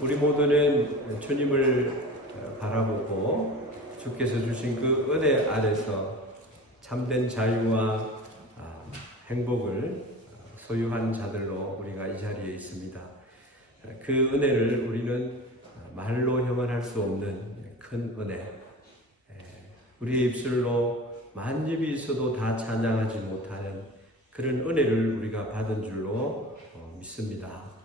우리 모두는 주님을 바라보고 주께서 주신 그 은혜 아래서 참된 자유와 행복을 소유한 자들로 우리가 이 자리에 있습니다. 그 은혜를 우리는 말로 형언할 수 없는 큰 은혜, 우리의 입술로 만입이 있어도 다 찬양하지 못하는 그런 은혜를 우리가 받은 줄로 믿습니다.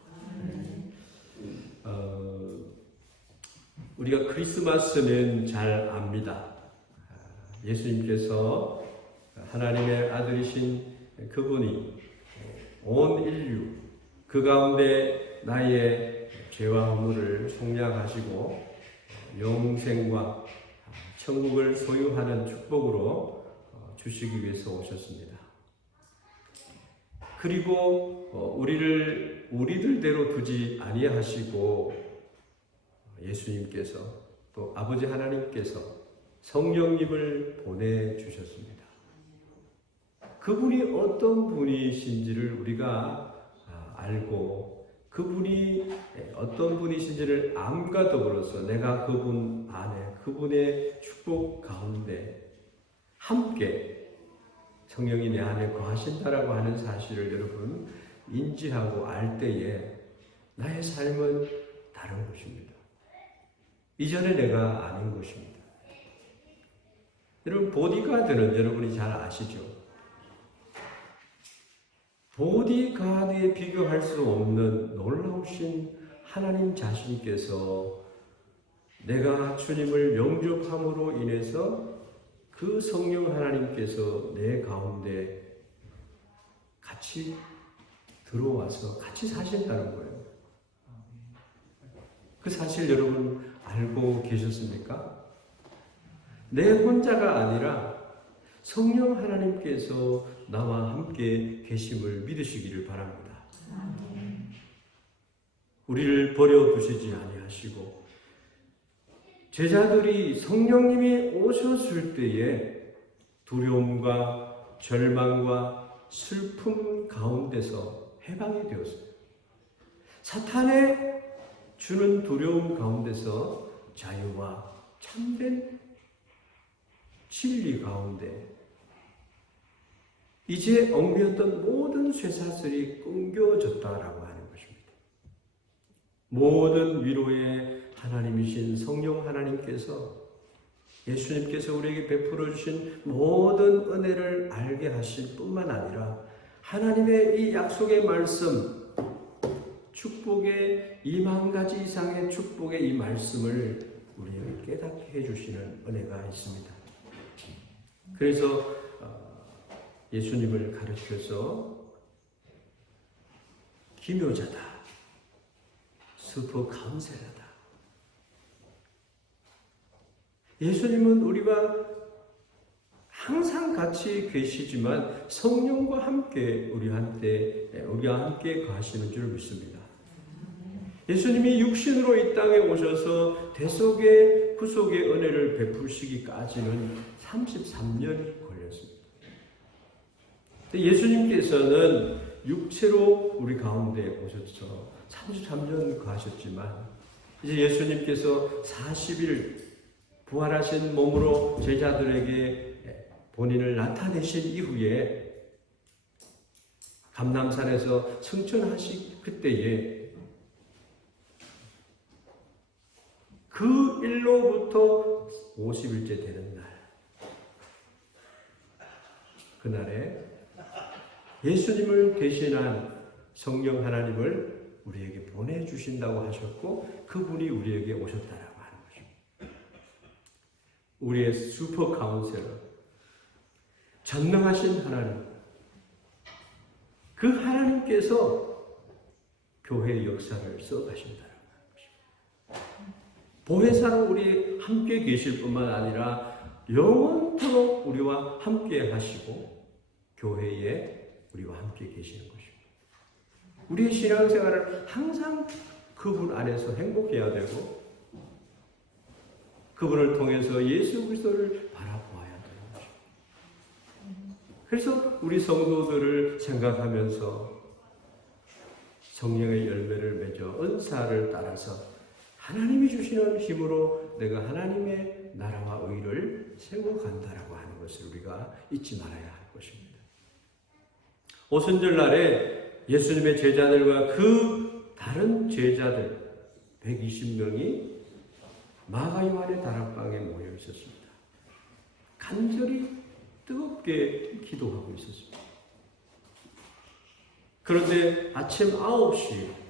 우리가 크리스마스는 잘 압니다. 예수님께서 하나님의 아들이신 그분이 온 인류 그 가운데 나의 죄와 허물을 속량하시고 영생과 천국을 소유하는 축복으로 주시기 위해서 오셨습니다. 그리고 우리를 우리들대로 두지 아니하시고 예수님께서 또 아버지 하나님께서 성령님을 보내주셨습니다. 그분이 어떤 분이신지를 우리가 알고 그분이 어떤 분이신지를 암과 더불어서 내가 그분 안에 그분의 축복 가운데 함께 성령이 내 안에 거하신다라고 하는 사실을 여러분 인지하고 알 때에 나의 삶은 다른 것입니다. 이전에 내가 아닌 것입니다. 여러분 보디가드는 여러분이 잘 아시죠? 보디가드에 비교할 수 없는 놀라우신 하나님 자신께서 내가 주님을 영접함으로 인해서 그 성령 하나님께서 내 가운데 같이 들어와서 같이 사신다는 거예요. 그 사실 여러분 알고 계셨습니까? 내 혼자가 아니라 성령 하나님께서 나와 함께 계심을 믿으시기를 바랍니다. 우리를 버려두시지 아니하시고 제자들이 성령님이 오셨을 때에 두려움과 절망과 슬픔 가운데서 해방이 되었어요. 사탄의 주는 두려움 가운데서 자유와 참된 진리 가운데 이제 얽매였던 모든 쇠사슬이 끊겨졌다라고 하는 것입니다. 모든 위로의 하나님이신 성령 하나님께서 예수님께서 우리에게 베풀어 주신 모든 은혜를 알게 하실 뿐만 아니라 하나님의 이 약속의 말씀 축복의 2만가지 이상의 축복의 이 말씀을 우리에게 깨닫게 해주시는 은혜가 있습니다. 그래서 예수님을 가르쳐서 기묘자다, 슈퍼 카운셀러다. 예수님은 우리와 항상 같이 계시지만 성령과 함께 우리와 함께 거하시는 줄 믿습니다. 예수님이 육신으로 이 땅에 오셔서 대속의 구속의 은혜를 베푸시기까지는 33년이 걸렸습니다. 예수님께서는 육체로 우리 가운데 오셔서 33년 거하셨지만 이제 예수님께서 40일 부활하신 몸으로 제자들에게 본인을 나타내신 이후에 감람산에서 승천하신 그때에 그 일로부터 50일째 되는 날, 그날에 예수님을 대신한 성령 하나님을 우리에게 보내주신다고 하셨고 그분이 우리에게 오셨다라고 하는 것입니다. 우리의 슈퍼 카운셀러, 전능하신 하나님, 그 하나님께서 교회의 역사를 써가신다라고 하는 것입니다. 보혜사로 우리 함께 계실 뿐만 아니라 영원토록 우리와 함께 하시고 교회에 우리와 함께 계시는 것입니다. 우리의 신앙생활을 항상 그분 안에서 행복해야 되고 그분을 통해서 예수 그리스도를 바라보아야 되는 것입니다. 그래서 우리 성도들을 생각하면서 성령의 열매를 맺어 은사를 따라서 하나님이 주시는 힘으로 내가 하나님의 나라와 의를 세워간다라고 하는 것을 우리가 잊지 말아야 할 것입니다. 오순절 날에 예수님의 제자들과 그 다른 제자들 120명이 마가 요한의 다락방에 모여 있었습니다. 간절히 뜨겁게 기도하고 있었습니다. 그런데 아침 9시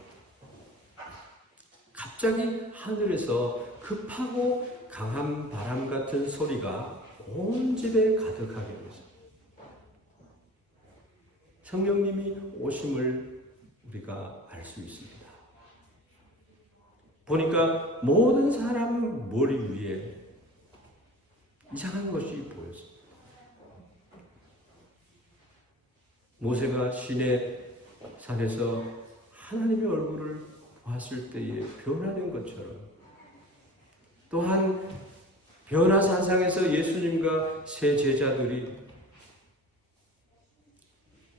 갑자기 하늘에서 급하고 강한 바람 같은 소리가 온 집에 가득하게 됐습니다. 성령님이 오심을 우리가 알 수 있습니다. 보니까 모든 사람 머리 위에 이상한 것이 보였습니다. 모세가 시내 산에서 하나님의 얼굴을 보았을 때에 변화된 것처럼, 또한 변화산상에서 예수님과 세 제자들이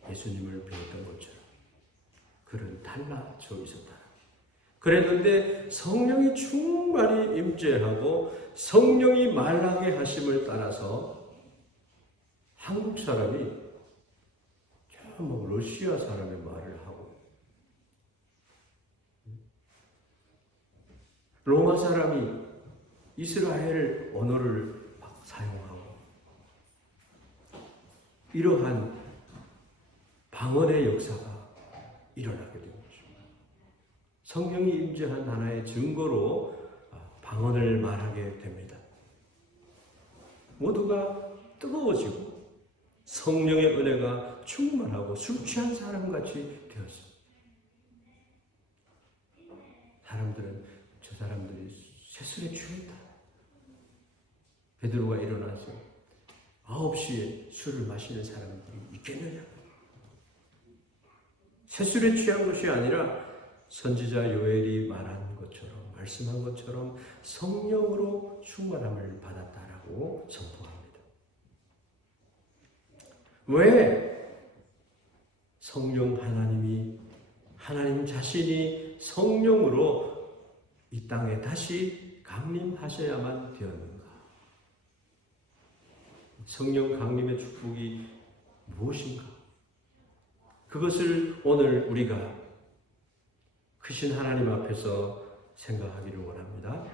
예수님을 배웠던 것처럼 그는 달라져 있었다. 그랬는데 성령이 충만히 임재하고 성령이 말하게 하심을 따라서 한국 사람이 뭐 러시아 사람의 말을 하고 로마 사람이 이스라엘 언어를 막 사용하고 이러한 방언의 역사가 일어나게 된 것입니다. 성령이 임재한 하나의 증거로 방언을 말하게 됩니다. 모두가 뜨거워지고 성령의 은혜가 충만하고 술 취한 사람같이 되었습니다. 사람들은 저 사람들이 새술에 취했다. 베드로가 일어나서 9시에 술을 마시는 사람들이 있겠느냐? 새술에 취한 것이 아니라 선지자 요엘이 말한 것처럼, 말씀한 것처럼 성령으로 충만함을 받았다라고 선포합니다. 왜? 성령 하나님 자신이 성령으로 이 땅에 다시 강림하셔야만 되었는가? 성령 강림의 축복이 무엇인가? 그것을 오늘 우리가 크신 하나님 앞에서 생각하기를 원합니다.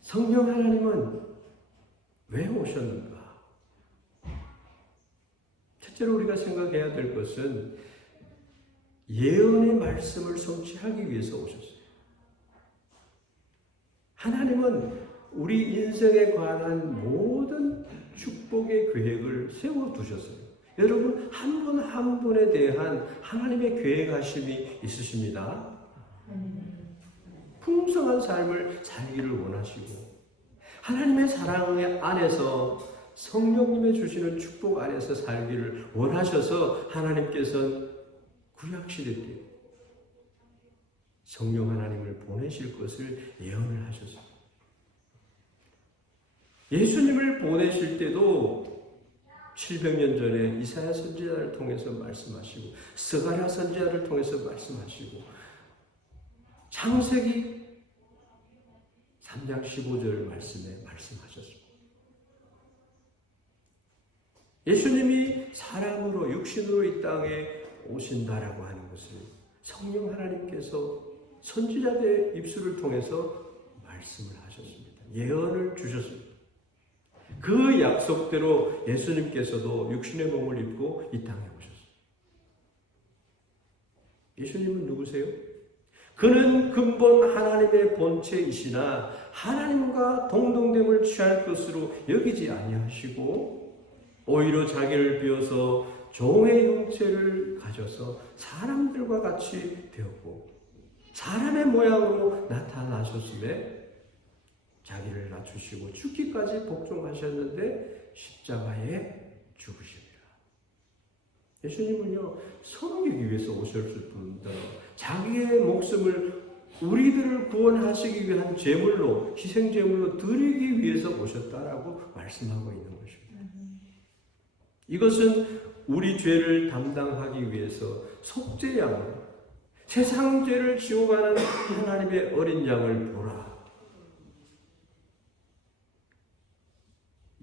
성령 하나님은 왜 오셨는가? 첫째로 우리가 생각해야 될 것은 예언의 말씀을 성취하기 위해서 오셨어요. 하나님은 우리 인생에 관한 모든 축복의 계획을 세워두셨어요. 여러분, 한 분 한 분에 대한 하나님의 계획하심이 있으십니다. 풍성한 삶을 살기를 원하시고 하나님의 사랑 안에서 성령님의 주시는 축복 안에서 살기를 원하셔서 하나님께서는 구약시대 때 성령 하나님을 보내실 것을 예언을 하셨습니다. 예수님을 보내실 때도 700년 전에 이사야 선지자를 통해서 말씀하시고 스가랴 선지자를 통해서 말씀하시고 창세기 3장 15절 말씀에 말씀하셨습니다. 예수님이 사람으로 육신으로 이 땅에 오신다라고 하는 것을 성령 하나님께서 선지자들의 입술을 통해서 말씀을 하셨습니다. 예언을 주셨습니다. 그 약속대로 예수님께서도 육신의 몸을 입고 이 땅에 오셨습니다. 예수님은 누구세요? 그는 근본 하나님의 본체이시나 하나님과 동등됨을 취할 것으로 여기지 아니하시고 오히려 자기를 비워서 종의 형체를 가져서 사람들과 같이 되었고 사람의 모양으로 나타나셨음에 자기를 낮추시고 죽기까지 복종하셨는데 십자가에 죽으십니다. 예수님은요, 섬기기 위해서 오셨을 뿐더러 자기의 목숨을 우리들을 구원하시기 위한 제물로, 희생제물로 드리기 위해서 오셨다라고 말씀하고 있는 것입니다. 이것은 우리 죄를 담당하기 위해서 속죄양을, 세상 죄를 지고 가는 하나님의 어린 양을 보라.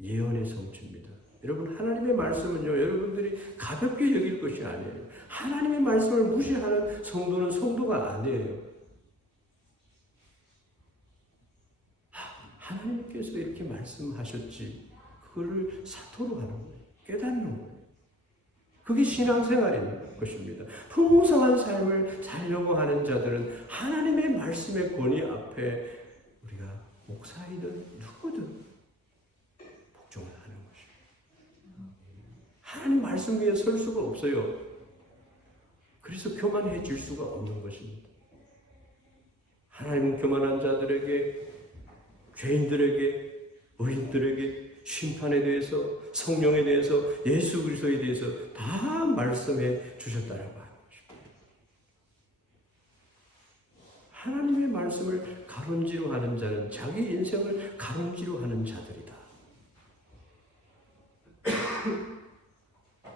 예언의 성취입니다. 여러분, 하나님의 말씀은요, 여러분들이 가볍게 여길 것이 아니에요. 하나님의 말씀을 무시하는 성도는 성도가 아니에요. 하나님께서 이렇게 말씀하셨지. 그거를 사토로 하는 거예요. 깨닫는 거예요. 그게 신앙생활인 것입니다. 풍성한 삶을 살려고 하는 자들은 하나님의 말씀의 권위 앞에 우리가 목사이든 누구든 복종을 하는 것입니다. 하나님 말씀 위에 설 수가 없어요. 그래서 교만해질 수가 없는 것입니다. 하나님은 교만한 자들에게, 죄인들에게, 의인들에게 심판에 대해서, 성령에 대해서, 예수 그리스도에 대해서 다 말씀해 주셨다라고 하는 것입니다. 하나님의 말씀을 가론지로 하는 자는 자기 인생을 가론지로 하는 자들이다.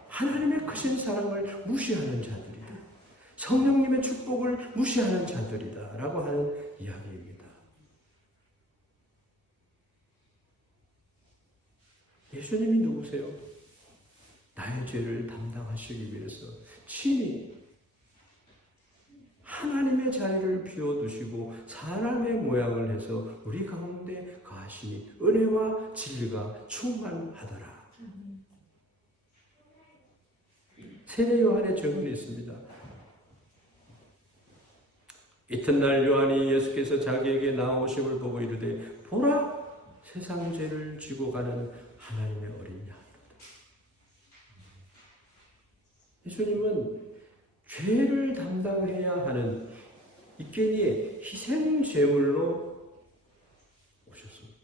하나님의 크신 사랑을 무시하는 자들이다. 성령님의 축복을 무시하는 자들이다 라고 하는 이야기입니다. 예수님이 누구세요? 나의 죄를 담당하시기 위해서 친히 하나님의 자리를 비워두시고 사람의 모양을 해서 우리 가운데 거하시니 은혜와 진리가 충만하더라. 세례 요한의 증언이 있습니다. 이튿날 요한이 예수께서 자기에게 나오심을 보고 이르되 보라, 세상 죄를 지고 가는 하나님의 어린 양이다. 예수님은 죄를 담당해야 하는 이끼니의 희생 제물로 오셨습니다.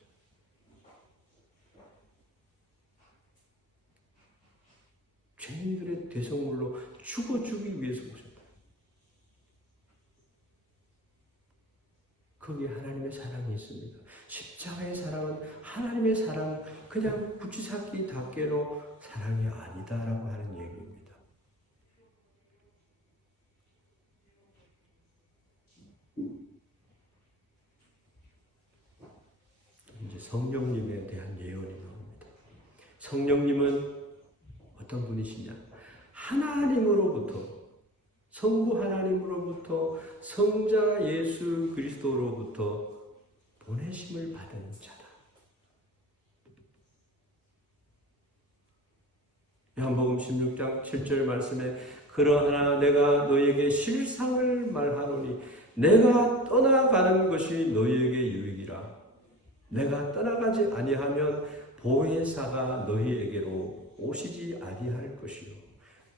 죄인들의 대성물로 죽어주기 위해서 오셨다. 거기에 하나님의 사랑이 있습니다. 십자가의 사랑은 하나님의 사랑, 그냥 붙이삭기 닦개로 사랑이 아니다라고 하는 얘기입니다. 이제 성령님에 대한 예언이 나옵니다. 성령님은 어떤 분이시냐? 하나님으로부터, 성부 하나님으로부터 성자 예수 그리스도로부터 보내심을 받은 자다. 요한복음 16장 7절 말씀에 그러나 내가 너희에게 실상을 말하노니 내가 떠나가는 것이 너희에게 유익이라. 내가 떠나가지 아니하면 보혜사가 너희에게로 오시지 아니할 것이요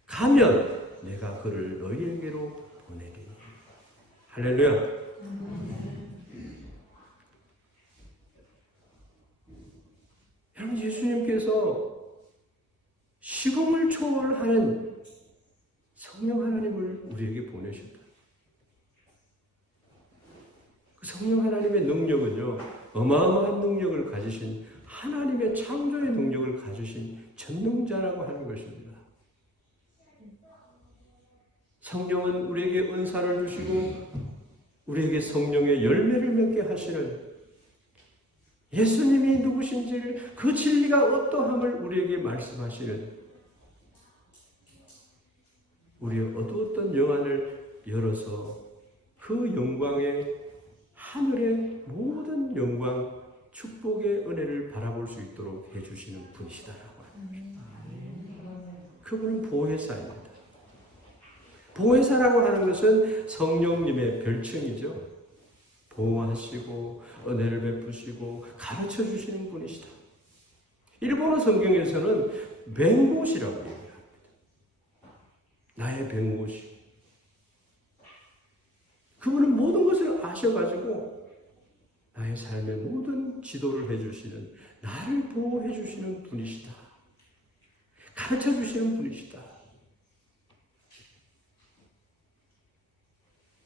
가면 내가 그를 너희에게로 보내리니. 할렐루야. 여러분, 예수님께서 시공을 초월하는 성령 하나님을 우리에게 보내셨다. 그 성령 하나님의 능력은요, 어마어마한 능력을 가지신 하나님의 창조의 능력을 가지신 전능자라고 하는 것입니다. 성령은 우리에게 은사를 주시고 우리에게 성령의 열매를 맺게 하시는, 예수님이 누구신지를, 그 진리가 어떠함을 우리에게 말씀하시는, 우리의 어두웠던 영안을 열어서 그 영광의, 하늘의 모든 영광, 축복의 은혜를 바라볼 수 있도록 해주시는 분이시다라고 합니다. 그분은 보혜사입니다. 보혜사라고 하는 것은 성령님의 별칭이죠. 보호하시고 은혜를 베푸시고 가르쳐 주시는 분이시다. 일본어 성경에서는弁護士라고 얘기합니다. 나의弁護士. 그분은 모든 것을 아셔가지고 나의 삶의 모든 지도를 해주시는, 나를 보호해 주시는 분이시다. 가르쳐 주시는 분이시다.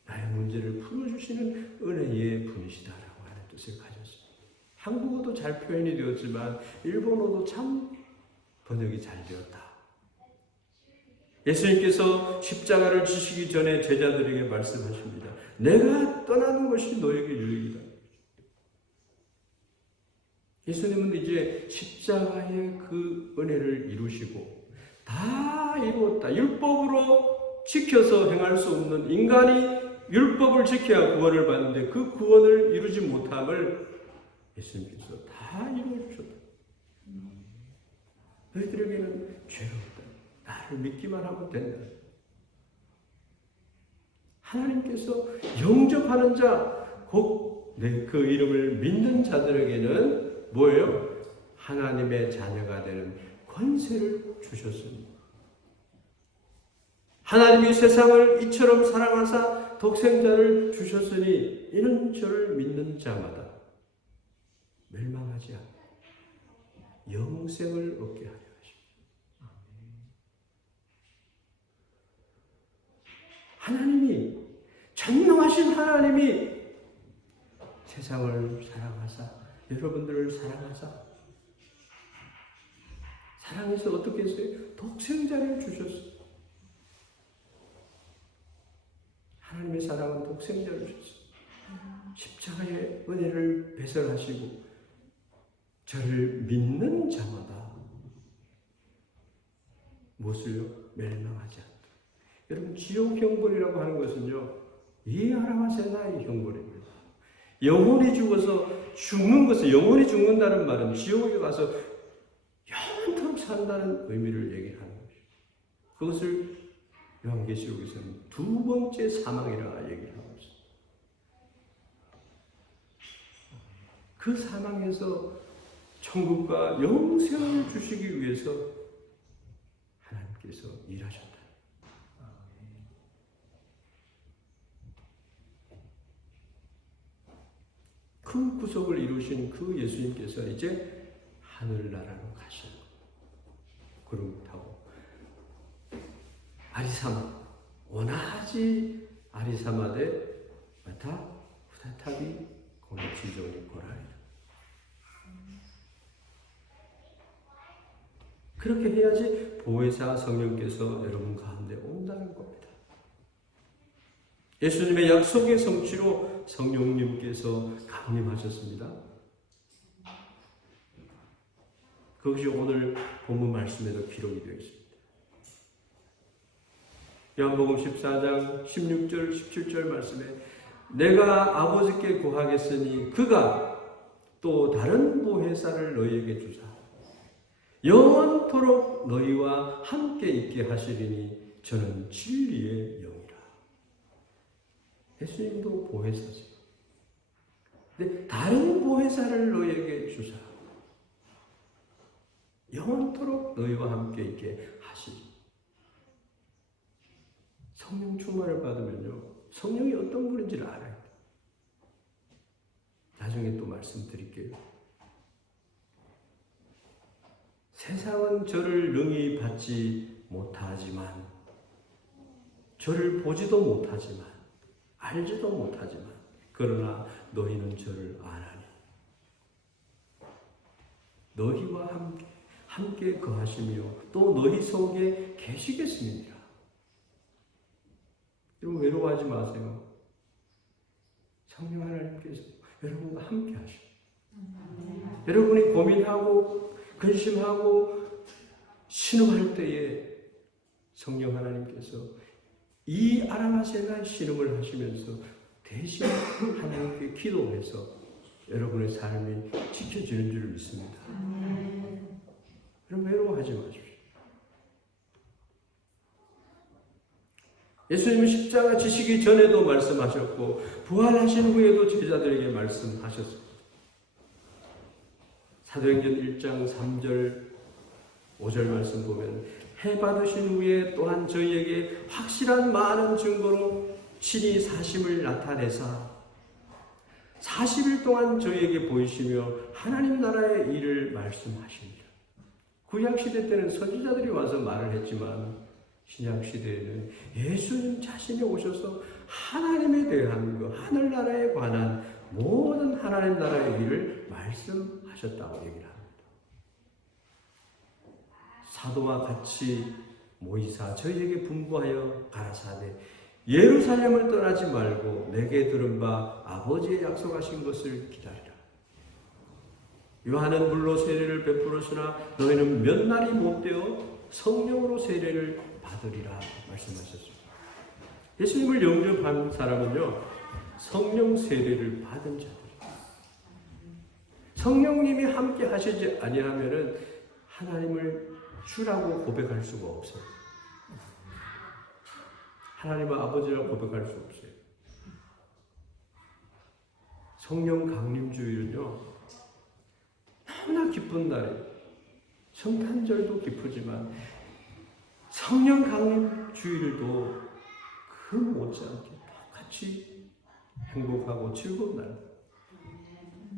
나의 문제를 풀어주시는 은혜의 분이시다라고 하는 뜻을 가졌습니다. 한국어도 잘 표현이 되었지만 일본어도 참 번역이 잘 되었다. 예수님께서 십자가를 지시기 전에 제자들에게 말씀하십니다. 내가 떠나는 것이 너에게 유익이다. 예수님은 이제 십자가의 그 은혜를 이루시고 다 이루었다. 율법으로 지켜서 행할 수 없는 인간이 율법을 지켜야 구원을 받는데 그 구원을 이루지 못함을 예수님께서 다 이루어 주셨다. 너희들에게는 죄가 없다. 나를 믿기만 하면 된다. 하나님께서 영접하는 자, 곧 그 이름을 믿는 자들에게는 뭐예요? 하나님의 자녀가 되는 권세를 주셨습니다. 하나님이 세상을 이처럼 사랑하사 독생자를 주셨으니 이는 저를 믿는 자마다 멸망하지 않고 영생을 얻게 하려 하십니다. 하나님이, 전능하신 하나님이 세상을 사랑하사 여러분들을 사랑해서 어떻게 했어요? 독생자를 주셨어요. 하나님의 사랑은 독생자를 주셨어요. 십자가의 은혜를 배설하시고 저를 믿는 자마다 무엇을요? 멸망하지 않다. 여러분, 지옥 형벌이라고 하는 것은요, 이하라마세나의 형벌입니다. 영혼이 죽어서 죽는 것을, 영혼이 죽는다는 말은 지옥에 가서 영원토록 산다는 의미를 얘기하는 것이죠. 그것을 요한계시록에서는 두 번째 사망이라 얘기를 하고 있습니다. 그 사망에서 천국과 영생을 주시기 위해서 하나님께서 일하셨다. 그 구속을 이루신 그 예수님께서 이제 하늘나라로 가시는 구름 타고 아리사마 원하지 아리사마대 마타 후다타비 고노치조니 고라이다. 그렇게 해야지 보혜사 성령께서 여러분 가운데 온다는 겁니다. 예수님의 약속의 성취로 성령님께서 강림하셨습니다. 그것이 오늘 본문 말씀에도 기록이 되어 있습니다. 요한복음 14장 16절 17절 말씀에 내가 아버지께 구하겠으니 그가 또 다른 보혜사를 너희에게 주사 영원토록 너희와 함께 있게 하시리니 저는 진리의 영이라. 예수님도 보혜사세요. 근데 다른 보혜사를 너희에게 주사 영원토록 너희와 함께 있게 하시리. 성령 충만을 받으면요, 성령이 어떤 분인지를 알아야 돼요. 나중에 또 말씀드릴게요. 세상은 저를 능히 받지 못하지만, 저를 보지도 못하지만, 알지도 못하지만, 그러나 너희는 저를 아나니 너희와 함께 거하시며 또 너희 속에 계시겠습니다. 여러분, 외로워하지 마세요. 성령 하나님께서 여러분과 함께 하십니다. 여러분이 고민하고 근심하고 신음할 때에 성령 하나님께서 이 아라마세나의 신음을 하시면서 대신 하나님께 기도해서 여러분의 삶이 지켜지는 줄 믿습니다. 여러분, 외로워하지 마십시오. 예수님은 십자가 지시기 전에도 말씀하셨고 부활하신 후에도 제자들에게 말씀하셨습니다. 사도행전 1장 3절 5절 말씀 보면 해 받으신 후에 또한 저희에게 확실한 많은 증거로 친히 사심을 나타내사 40일 동안 저희에게 보이시며 하나님 나라의 일을 말씀하십니다. 구약시대 때는 선지자들이 와서 말을 했지만 신약시대에는 예수님 자신이 오셔서 하나님에 대한 것, 하늘나라에 관한 모든 하나님 나라의 일을 말씀하셨다고 얘기를 합니다. 사도와 같이 모이사 저희에게 분부하여 가라사대 예루살렘을 떠나지 말고 내게 들은 바 아버지의 약속하신 것을 기다리라. 요한은 물로 세례를 베풀었으나 너희는 몇 날이 못 되어 성령으로 세례를 받으리라 말씀하셨습니다. 예수님을 영접한 사람은요, 성령 세례를 받은 자들. 성령님이 함께 하시지 아니하면은 하나님을 주라고 고백할 수가 없어요. 하나님은 아버지라고 고백할 수 없어요. 성령 강림주일은요, 너무나 기쁜 날이에요. 성탄절도 기쁘지만 성령 강림주일도 그 못지않게 똑같이 행복하고 즐거운 날.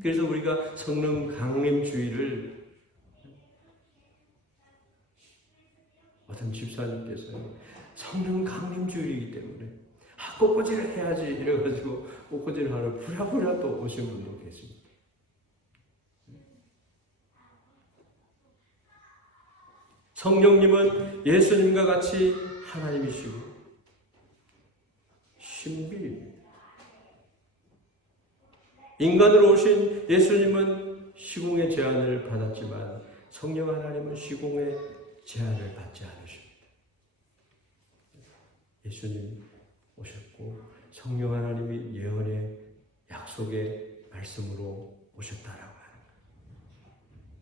그래서 우리가 성령 강림주일을 어떤 집사님께서 성령 강림주일이기 때문에 꽃꽂이를 해야지 이래가지고 꽃꽂이를 하러 부랴부랴 또 오신 분도 계십니다. 성령님은 예수님과 같이 하나님이시고 신비입니다. 인간으로 오신 예수님은 시공의 제한을 받았지만 성령 하나님은 시공의 제한을 받지 않으십니다. 예수님 오셨고 성령 하나님이 예언의 약속의 말씀으로 오셨다라고 하는 거예요.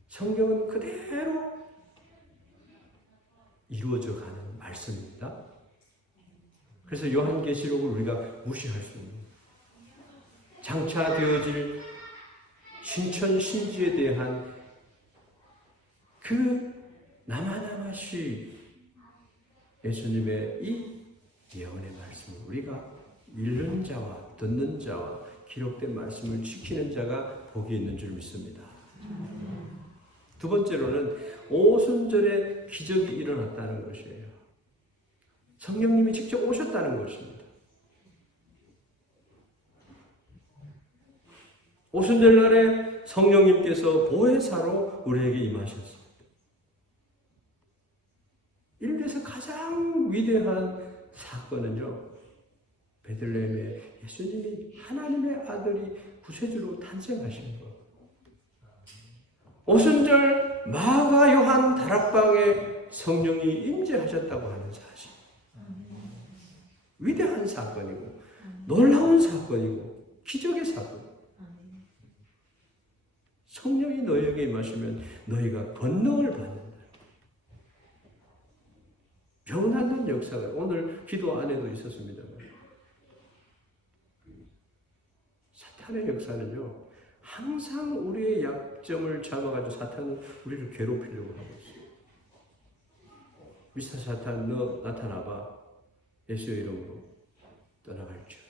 성경은 그대로 이루어져 가는 말씀입니다. 그래서 요한계시록을 우리가 무시할 수 없는 장차 되어질 신천 신지에 대한 그 나마나마시 예수님의 이 예언의 말씀을 우리가 읽는 자와 듣는 자와 기록된 말씀을 지키는 자가 복이 있는 줄 믿습니다. 두 번째로는 오순절에 기적이 일어났다는 것이에요. 성령님이 직접 오셨다는 것입니다. 오순절날에 성령님께서 보혜사로 우리에게 임하셨습니다. 인류에서 가장 위대한 사건은요, 베들레헴에 예수님이 하나님의 아들이 구세주로 탄생하신 것. 오순절 마가 요한 다락방에 성령이 임재하셨다고 하는 사실. 위대한 사건이고 놀라운 사건이고 기적의 사건. 성령이 너희에게 임하시면 너희가 권능을 받는다. 병 낫는 역사가 오늘 기도 안에도 있었습니다만 사탄의 역사는요, 항상 우리의 약점을 잡아가지고 사탄은 우리를 괴롭히려고 하고 있어요. 미스터 사탄, 너 나타나봐. 예수의 이름으로 떠나갈지어다.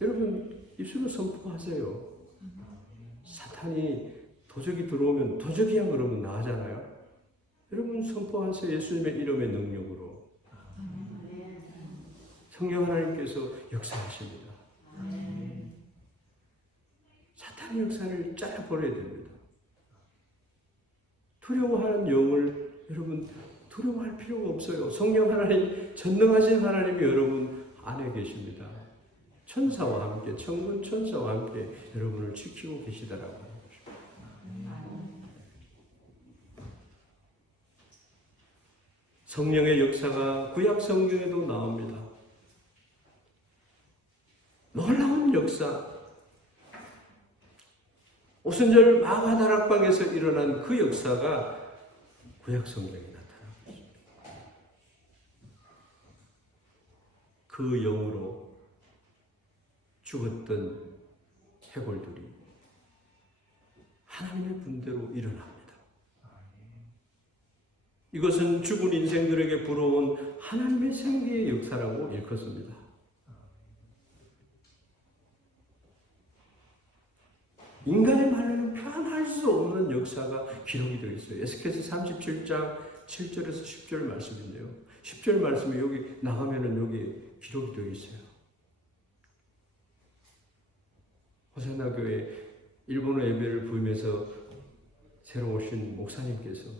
여러분 입술로 선포하세요. 사탄이 도적이 들어오면 도적이야 그러면 나가잖아요. 여러분 선포하세요. 예수님의 이름의 능력으로. 성령 하나님께서 역사하십니다. 사탄의 역사를 잘라버려야 됩니다. 두려워하는 영을 여러분 두려워할 필요가 없어요. 성령 하나님, 전능하신 하나님이 여러분 안에 계십니다. 천사와 함께, 천군 천사와 함께 여러분을 지키고 계시다라고 하는 것입니다. 성령의 역사가 구약 성경에도 나옵니다. 놀라운 역사. 오순절 마가다락방에서 일어난 그 역사가 구약 성경에 나타나고 있습니다. 그 영으로 죽었던 해골들이 하나님의 분대로 일어납니다. 이것은 죽은 인생들에게 불어온 하나님의 생기의 역사라고 일컫습니다. 인간의 말로는 표현할 수 없는 역사가 기록이 되어 있어요. 에스겔서 37장 7절에서 10절 말씀인데요. 10절 말씀이 여기 나가면은 여기 기록이 되어 있어요. 호산나 교회 일본어 예배를 부르면서 새로 오신 목사님께서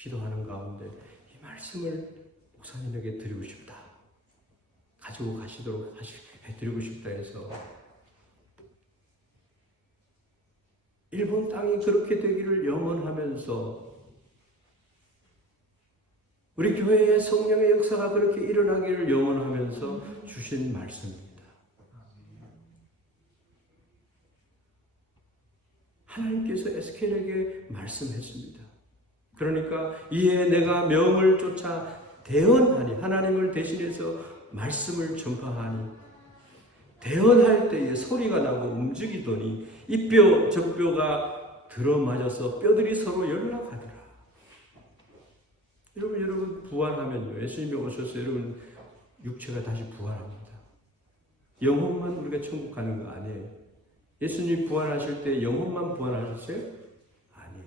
기도하는 가운데 이 말씀을 목사님에게 드리고 싶다. 가지고 가시도록 해드리고 싶다 해서 일본 땅이 그렇게 되기를 염원하면서 우리 교회의 성령의 역사가 그렇게 일어나기를 염원하면서 주신 말씀입니다. 하나님께서 에스겔에게 말씀했습니다. 그러니까 이에 내가 명을 쫓아 대언하니, 하나님을 대신해서 말씀을 전파하니, 대언할 때에 소리가 나고 움직이더니 이 뼈 저 뼈가 들어맞아서 뼈들이 서로 연락하더라. 여러분 부활하면요, 예수님이 오셔서 여러분 육체가 다시 부활합니다. 영혼만 우리가 천국 가는 거 아니에요. 예수님이 부활하실 때 영혼만 부활하셨어요? 아니에요.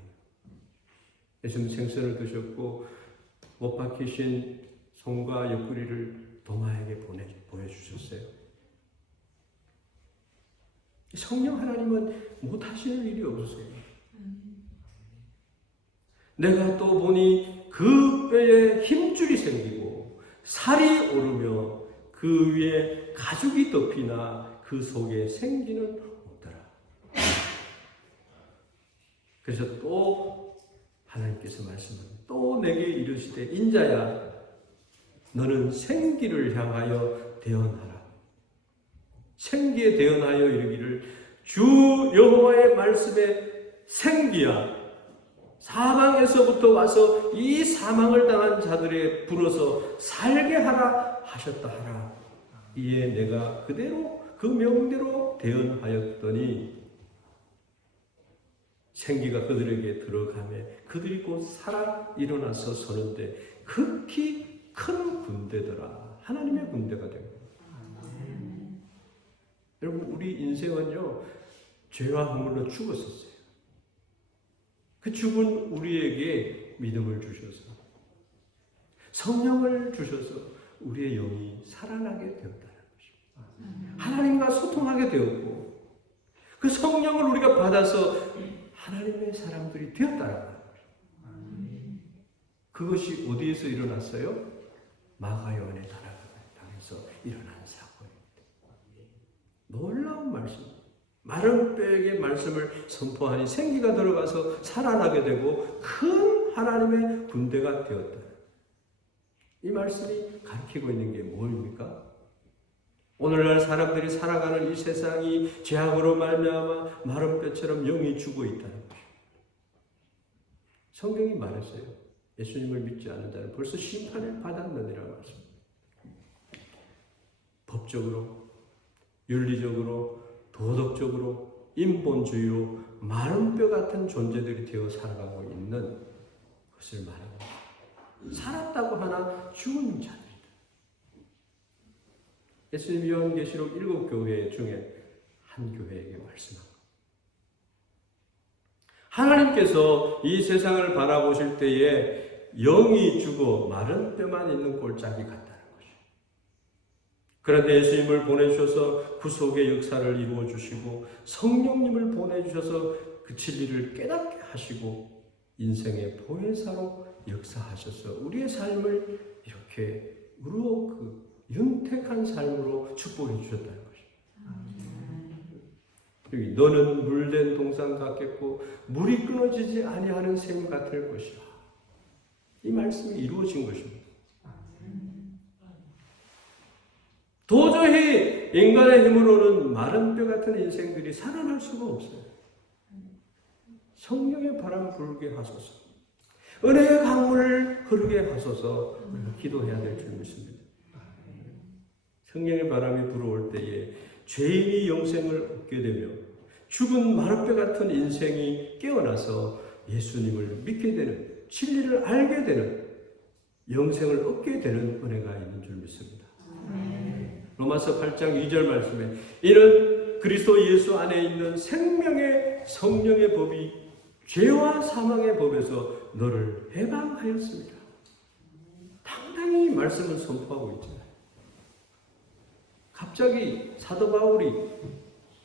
예수님 생선을 드셨고 못 박히신 손과 옆구리를 도마에게 보여주셨어요. 성령 하나님은 못하시는 일이 없으세요. 내가 또 보니 그 뼈에 힘줄이 생기고 살이 오르며 그 위에 가죽이 덮이나 그 속에 생기는 없더라. 그래서 또 하나님께서 말씀합니다. 또 내게 이르시되 인자야 너는 생기를 향하여 대언하라. 생기에 대언하여 이르기를 주 여호와의 말씀에 생기야 사망에서부터 와서 이 사망을 당한 자들에 불어서 살게 하라 하셨다 하라. 이에 내가 그대로 그 명대로 대언하였더니 생기가 그들에게 들어가매 그들이 곧 살아 일어나서 서는데 극히 큰 군대더라. 하나님의 군대가 됩니다. 여러분 우리 인생은요 죄와 허물로 죽었었어요. 그 죽은 우리에게 믿음을 주셔서 성령을 주셔서 우리의 영이 살아나게 되었다는 것입니다. 하나님과 소통하게 되었고 그 성령을 우리가 받아서 하나님의 사람들이 되었다는 것입니다. 그것이 어디에서 일어났어요? 마가 요한의 당에서 일어난 사건입니다. 놀라운 말씀. 마른 뼈에게 말씀을 선포하니 생기가 들어가서 살아나게 되고 큰 하나님의 군대가 되었다. 이 말씀이 가르치고 있는 게 뭐입니까? 오늘날 사람들이 살아가는 이 세상이 죄악으로 말미암아 마른 뼈처럼 영이 죽어 있다는 것입니다. 성경이 말했어요. 예수님을 믿지 않는 자는 벌써 심판을 받았느니라고 말씀합니다. 법적으로, 윤리적으로, 도덕적으로, 인본주의로 마른 뼈 같은 존재들이 되어 살아가고 있는 것을 말합니다. 살았다고 하나 죽은 자들이다. 예수님 요한계시록 7교회 중에 한 교회에게 말씀합니다. 하나님께서 이 세상을 바라보실 때에 영이 죽어 마른 뼈만 있는 꼴짝이 같다는 것이죠. 그런데 예수님을 보내주셔서 구속의 역사를 이루어주시고 성령님을 보내주셔서 그 진리를 깨닫게 하시고 인생의 보혜사로 역사하셔서 우리의 삶을 이렇게 윤택한 삶으로 축복해 주셨다는 것입니다. 여기 너는 물된 동산 같겠고 물이 끊어지지 아니하는 샘 같을 것이라. 이 말씀이 이루어진 것입니다. 도저히 인간의 힘으로는 마른 뼈 같은 인생들이 살아날 수가 없어요. 성령의 바람 불게 하소서. 은혜의 강물을 흐르게 하소서. 우리가 기도해야 될 줄 믿습니다. 성령의 바람이 불어올 때에 죄인이 영생을 얻게 되며 죽은 마른 뼈 같은 인생이 깨어나서 예수님을 믿게 되는, 진리를 알게 되는, 영생을 얻게 되는 은혜가 있는 줄 믿습니다. 로마서 8장 2절 말씀에 이는 그리스도 예수 안에 있는 생명의 성령의 법이 죄와 사망의 법에서 너를 해방하였습니다. 당당히 말씀을 선포하고 있잖아요. 갑자기 사도 바울이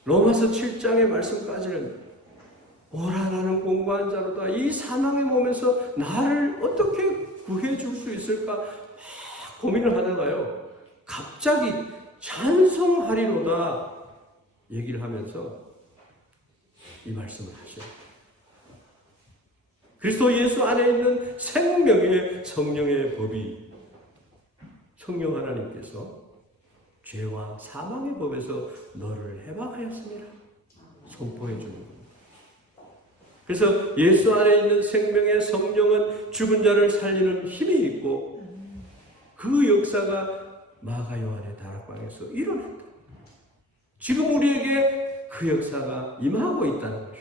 로마서 7장의 말씀까지는 오라 나는 공고한 자로다. 이 사망의 몸에서 나를 어떻게 구해줄 수 있을까 막 고민을 하다가요. 갑자기 찬송하리로다 얘기를 하면서 이 말씀을 하셔요. 그리스도 예수 안에 있는 생명의 성령의 법이 성령 하나님께서 죄와 사망의 법에서 너를 해방하였습니다. 선포해 주는 겁니다. 그래서 예수 안에 있는 생명의 성령은 죽은 자를 살리는 힘이 있고 그 역사가 마가 요한의 다락방에서 일어났다. 지금 우리에게 그 역사가 임하고 있다는 거죠.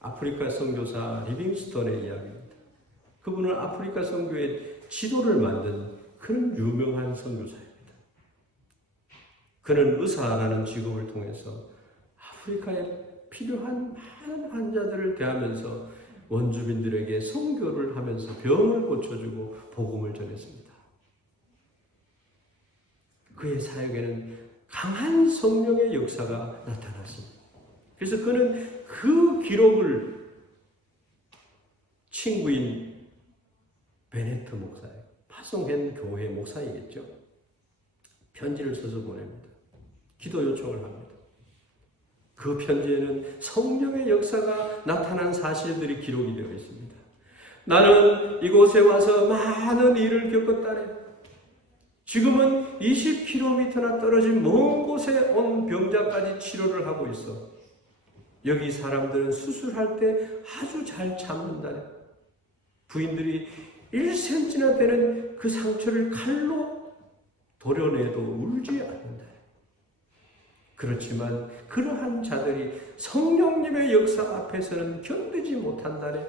아프리카 선교사 리빙스턴의 이야기입니다. 그분은 아프리카 선교의 지도를 만든 그런 유명한 선교사입니다. 그는 의사라는 직업을 통해서 아프리카에 필요한 많은 환자들을 대하면서 원주민들에게 선교를 하면서 병을 고쳐주고 복음을 전했습니다. 그의 사역에는 강한 성령의 역사가 나타났습니다. 그래서 그는 그 기록을 친구인 베네트 목사에 파송한 교회 목사이겠죠. 편지를 써서 보냅니다. 기도 요청을 합니다. 그 편지에는 성령의 역사가 나타난 사실들이 기록이 되어 있습니다. 나는 이곳에 와서 많은 일을 겪었다네. 지금은 20km나 떨어진 먼 곳에 온 병자까지 치료를 하고 있어. 여기 사람들은 수술할 때 아주 잘 참는다네. 부인들이 1cm나 되는 그 상처를 칼로 도려내도 울지 않는다. 그렇지만 그러한 자들이 성령님의 역사 앞에서는 견디지 못한다네.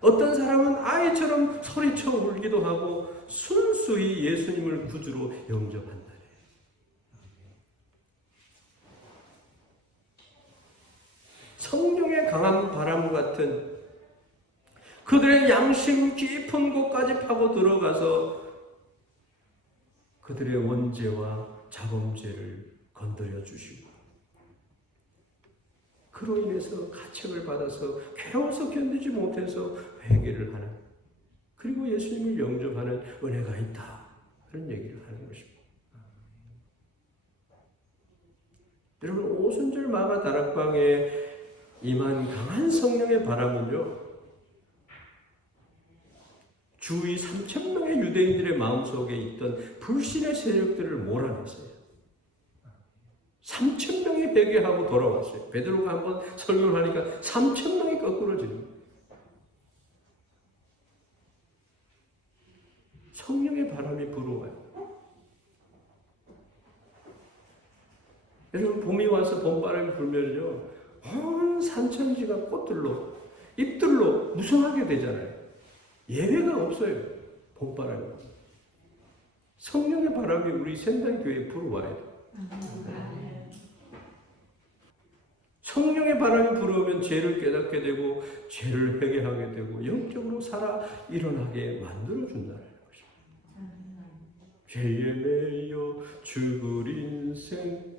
어떤 사람은 아이처럼 소리쳐 울기도 하고 순수히 예수님을 구주로 영접한다네. 성령의 강한 바람 같은 그들의 양심 깊은 곳까지 파고 들어가서 그들의 원죄와 자범죄를 건드려 주시고 그로 인해서 가책을 받아서 괴로워서 견디지 못해서 회개를 하는, 그리고 예수님을 영접하는 은혜가 있다 하는 얘기를 하는 것입니다. 여러분, 오순절 마가 다락방에 임한 강한 성령의 바람은요, 주위 3,000명의 유대인들의 마음속에 있던 불신의 세력들을 몰아냈어요. 3,000명이 회개하고 돌아왔어요. 베드로가 한번 설교를 하니까 3,000명이 거꾸로지는 성령의 바람이 불어와요. 여러분, 봄이 와서 봄바람이 불면요, 온 산천지가 꽃들로, 잎들로 무성하게 되잖아요. 예외가 없어요. 봄바람이. 성령의 바람이 우리仙台교회에 불어와야 돼요. 성령의 바람이 불어오면 죄를 깨닫게 되고 죄를 회개하게 되고 영적으로 살아 일어나게 만들어준다는 것입니다. 죄에 매여 죽을 인생,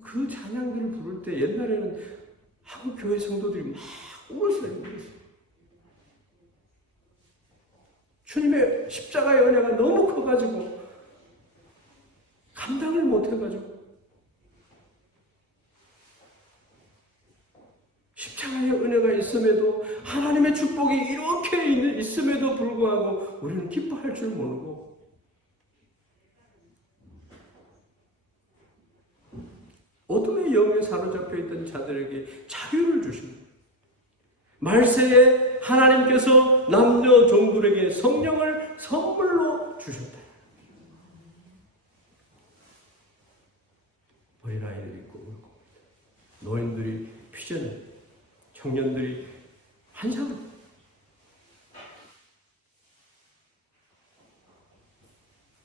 그 찬양들을 부를 때 옛날에는 한국 교회 성도들이 막 울었어요. 주님의 십자가의 은혜가 너무 커가지고 감당을 못해가지고 십자가의 은혜가 있음에도, 하나님의 축복이 이렇게 있음에도 불구하고 우리는 기뻐할 줄 모르고 어둠의 영에 사로잡혀 있던 자들에게 자유를 주십니다. 말세에 하나님께서 남녀 종들에게 성령을 선물로 주셨다. 어린아이들이 꿈을 꿉니다. 노인들이 비전을, 청년들이 환상을.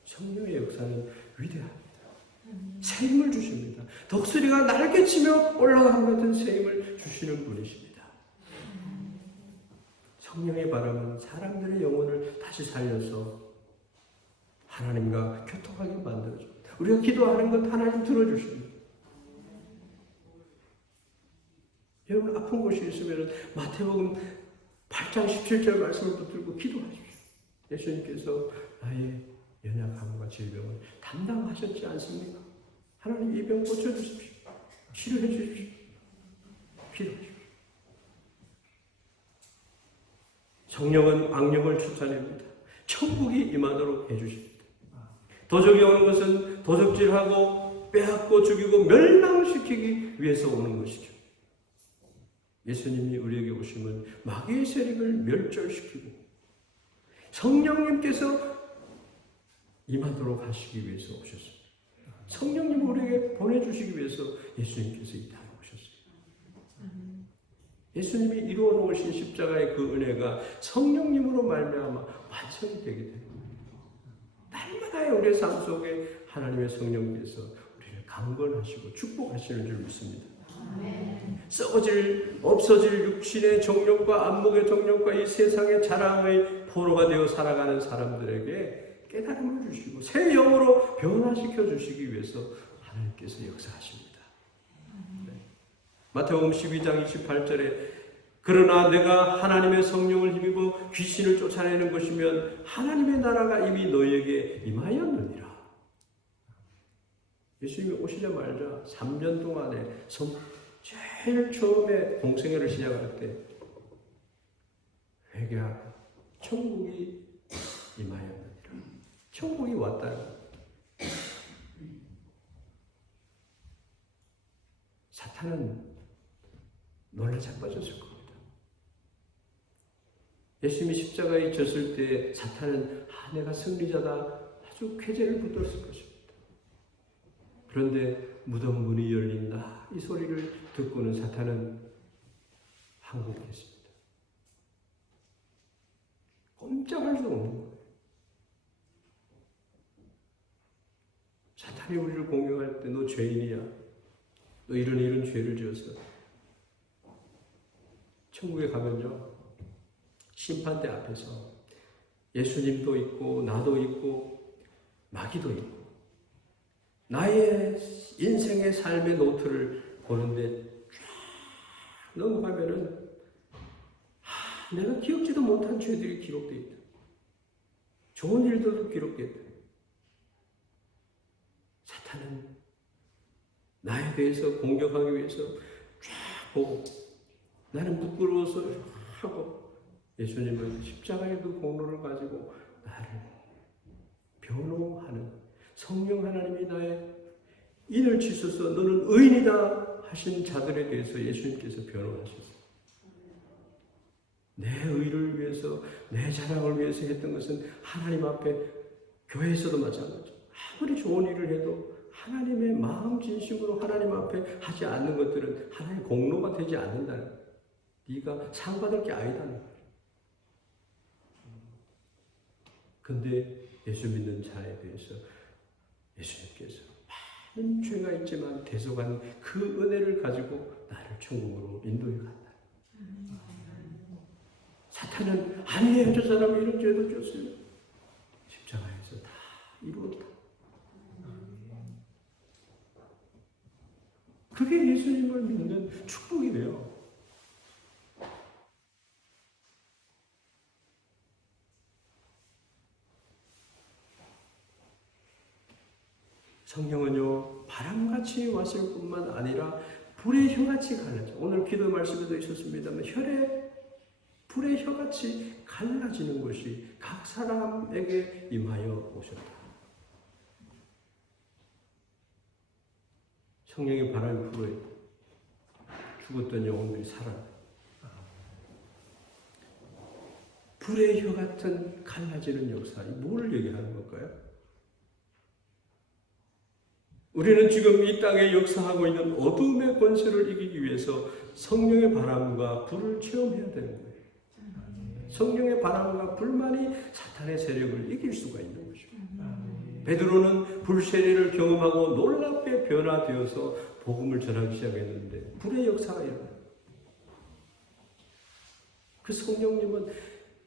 성령의 역사는 위대합니다. 새 힘을 주십니다. 독수리가 날개치며 올라가는 같은 새 힘을 주시는 분이십니다. 성령의 바람은 사람들의 영혼을 다시 살려서 하나님과 교통하게 만들어줍니다. 우리가 기도하는 것 하나님 들어주십니다. 여러분 아픈 곳이 있으면 마태복음 8장 17절 말씀을 붙들고 기도하십시오. 예수님께서 나의 연약함과 질병을 담당하셨지 않습니까? 하나님 이 병 고쳐주십시오. 치료해 주십시오. 기도하십시오. 성령은 악령을 쫓아냅니다. 천국이 임하도록 해주십니다. 도적이 오는 것은 도적질하고 빼앗고 죽이고 멸망시키기 위해서 오는 것이죠. 예수님이 우리에게 오시면 마귀의 세력을 멸절시키고 성령님께서 임하도록 하시기 위해서 오셨습니다. 성령님을 우리에게 보내주시기 위해서 예수님께서 이 땅에 오셨어요. 예수님이 이루어 놓으신 십자가의 그 은혜가 성령님으로 말미암아 완성이 되게 됩니다. 날마다의 우리의 삶 속에 하나님의 성령께서 우리를 강건하시고 축복하시는 줄 믿습니다. 썩어질 없어질 육신의 정욕과 안목의 정욕과 이 세상의 자랑의 포로가 되어 살아가는 사람들에게 깨달음을 주시고 새 영으로 변화시켜 주시기 위해서 하나님께서 역사하십니다. 네. 마태복음 12장 28절에 그러나 내가 하나님의 성령을 힘입어 귀신을 쫓아내는 것이면 하나님의 나라가 이미 너희에게 임하였느니라. 예수님이 오시자마자 3년 동안에 제일 처음에 공생애를 시작할 때 회개하고 천국이 임하였느니라. 천국이 왔다는 겁니다. 사탄은 놀라 자빠졌을 겁니다. 예수님이 십자가에 졌을 때 사탄은 내가 승리자다 아주 쾌재를 붙들었을 것입니다. 그런데 무덤 문이 열린다 이 소리를 듣고는 사탄은 항복했습니다. 꼼짝할 수 없는 거예요. 사탄이 우리를 공격할 때 너 죄인이야. 너 이런 죄를 지었어. 천국에 가면요. 심판대 앞에서 예수님도 있고 나도 있고 마귀도 있고 나의 인생의 삶의 노트를 보는데 쫙 넘어가면은 내가 기억지도 못한 죄들이 기록되어 있다. 좋은 일들도 기록되어 있다. 사탄은 나에 대해서 공격하기 위해서 쫙 보고 나는 부끄러워서 하고 예수님은 십자가의 그 공로를 가지고 나를 변호하는 성령 하나님이 나의 인을 치소서 너는 의인이다 하신 자들에 대해서 예수님께서 변호하셨어요. 내 의를 위해서 내 자랑을 위해서 했던 것은 하나님 앞에 교회에서도 마찬가지죠. 아무리 좋은 일을 해도 하나님의 마음 진심으로 하나님 앞에 하지 않는 것들은 하나님의 공로가 되지 않는다는 거예요. 네가 상 받을 게 아니다는 거예요. 그런데 예수 믿는 자에 대해서 예수님께서 많은 죄가 있지만 대속한 그 은혜를 가지고 나를 천국으로 인도해 간다. 사탄은 아니에요. 저 사람이 이런 죄도 졌어요. 십자가에서 다 이루었다. 그게 예수님을 믿는 축복이래요. 성령은요 바람같이 왔을 뿐만 아니라 불의 혀같이 갈라져. 오늘 기도 말씀에도 있었습니다만 불의 혀같이 갈라지는 것이 각 사람에게 임하여 오셨다. 성령의 바람이 불어요. 죽었던 영혼들이 살아나요. 불의 혀 같은 갈라지는 역사, 뭐를 얘기하는 걸까요? 우리는 지금 이 땅에 역사하고 있는 어둠의 권세를 이기기 위해서 성령의 바람과 불을 체험해야 되는 거예요. 성령의 바람과 불만이 사탄의 세력을 이길 수가 있는 거죠. 베드로는 불 세례를 경험하고 놀랍게 변화되어서 복음을 전하기 시작했는데 불의 역사가 일어나요. 그 성령님은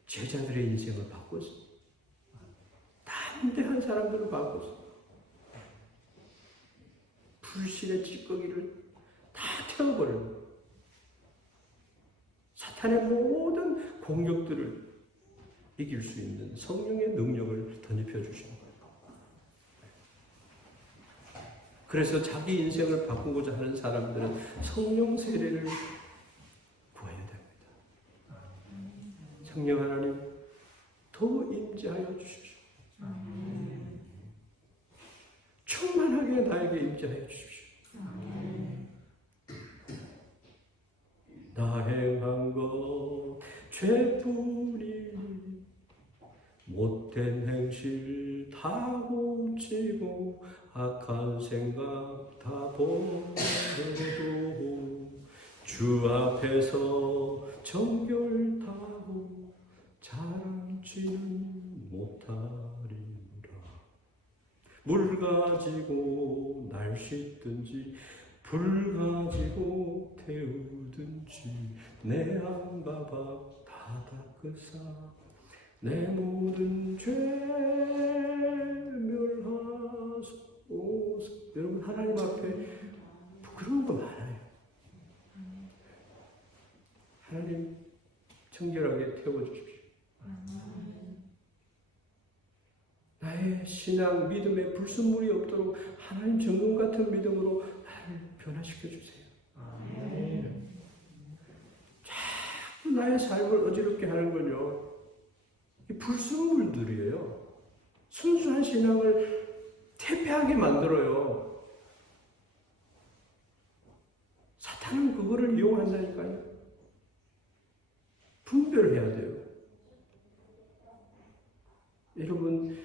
제자들의 인생을 바꿨어요. 담대한 사람들을 바꿨어요. 불신의 찌꺼기를 다 태워버려요. 사탄의 모든 공격들을 이길 수 있는 성령의 능력을 덧입혀 주시는 거예요. 그래서 자기 인생을 바꾸고자 하는 사람들은 성령 세례를 구해야 됩니다. 성령 하나님 더 임재하여 주십시오. 충만하게 나에게 임재하여 주십시오. 나 행한 것 죄뿐이니 못된 행실 다 고치고 악한 생각 다 버려도 주 앞에서 정결하고 자랑치는 못하리라. 물 가지고 날 씻든지 불 가지고 태우든지 내 안가박 다 닦으사 내 모든 죄 멸하소서. 여러분 하나님 앞에 부끄러운 거 많아요. 하나님 청결하게 태워주십시오. 나의 신앙 믿음에 불순물이 없도록 하나님 정금 같은 믿음으로 나를 변화시켜 주세요. 자꾸 나의 삶을 어지럽게 하는 건요, 이 불순물들이에요. 순수한 신앙을 퇴폐하게 만들어요. 사탄은 그거를 이용한다니까요. 분별해야 돼요. 여러분